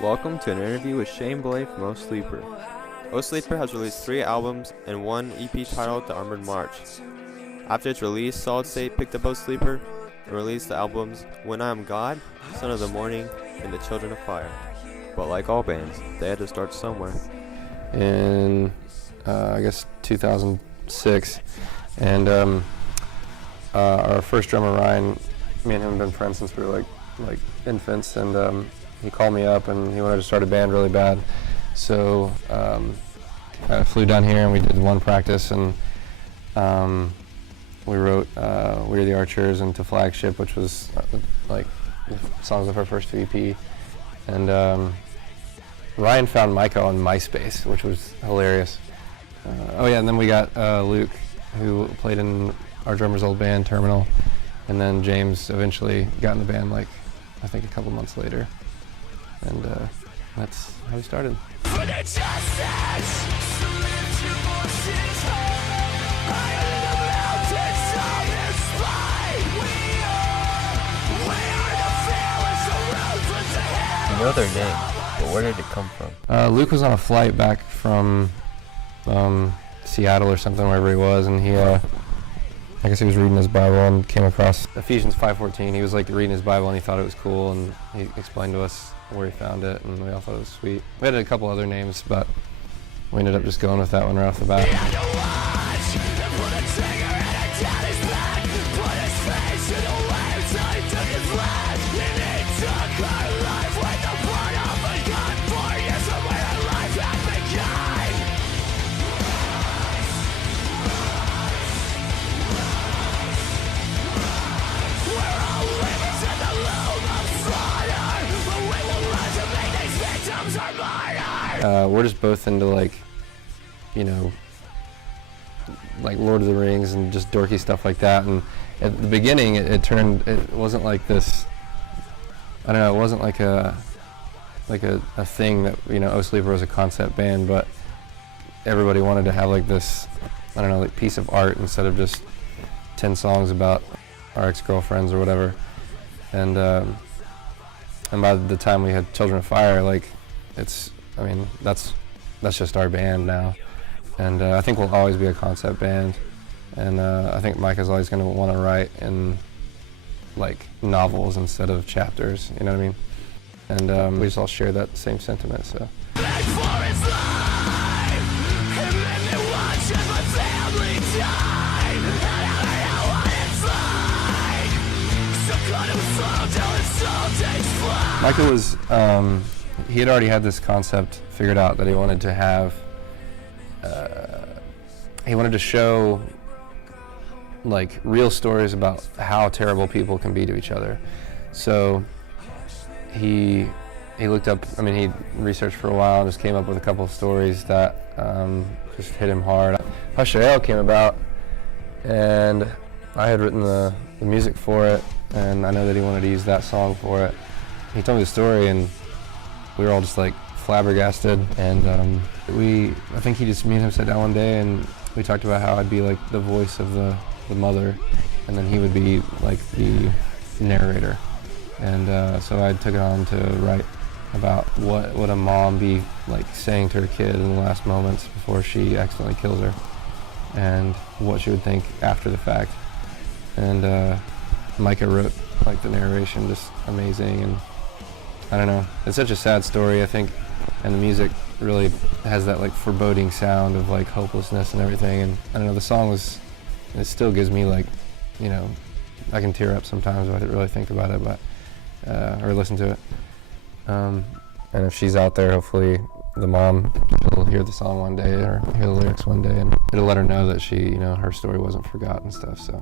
Welcome to an interview with Shane Blay from O Sleeper. O Sleeper has released 3 albums and 1 EP titled The Armored March. After its release, Solid State picked up O Sleeper and released the albums When I Am God, Son of the Morning, and The Children of Fire. But like all bands, they had to start somewhere. In, I guess, 2006, and our first drummer, Ryan, me and him have been friends since we were like infants, and he called me up and he wanted to start a band really bad. So I flew down here and we did one practice, and we wrote We Are the Archers and To Flagship, which was like songs of our first EP. And Ryan found Micah on MySpace, which was hilarious. Oh yeah, and then we got Luke, who played in our drummer's old band, Terminal, and then James eventually got in the band, like, I think a couple months later. And that's how we started. You know their name, but where did it come from? Luke was on a flight back from Seattle or something, wherever he was, and he, I guess he was reading his Bible and came across Ephesians 5:14. He was like reading his Bible and he thought it was cool, and he explained to us where he found it, and we all thought it was sweet. We had a couple other names, but we ended up just going with that one right off the bat. We're just both into, like, you know, like Lord of the Rings and just dorky stuff like that. And at the beginning, it wasn't like this, I don't know, it wasn't like a thing that, you know, O Sleeper was a concept band, but everybody wanted to have like this, I don't know, like piece of art instead of just 10 songs about our ex-girlfriends or whatever. And by the time we had Children of Fire, like, I mean, that's just our band now, and I think we'll always be a concept band, and I think Micah's always going to want to write in like novels instead of chapters, you know what I mean? And we just all share that same sentiment, so. Micah was, he had already had this concept figured out that he wanted to have, he wanted to show like real stories about how terrible people can be to each other. So he looked up, I mean, he researched for a while and just came up with a couple of stories that just hit him hard. Hush Ale came about, and I had written the music for it, and I know that he wanted to use that song for it. He told me the story, and we were all just like flabbergasted, and I think me and him sat down one day and we talked about how I'd be like the voice of the mother, and then he would be like the narrator. And so I took it on to write about what would a mom be like saying to her kid in the last moments before she accidentally kills her, and what she would think after the fact. And Micah wrote like the narration, just amazing, and I don't know, it's such a sad story, I think, and the music really has that like foreboding sound of like hopelessness and everything. And I don't know, the song it still gives me like, you know, I can tear up sometimes if I really think about it, but or listen to it. And if she's out there, hopefully the mom will hear the song one day or hear the lyrics one day, and it'll let her know that she, you know, her story wasn't forgotten and stuff. So.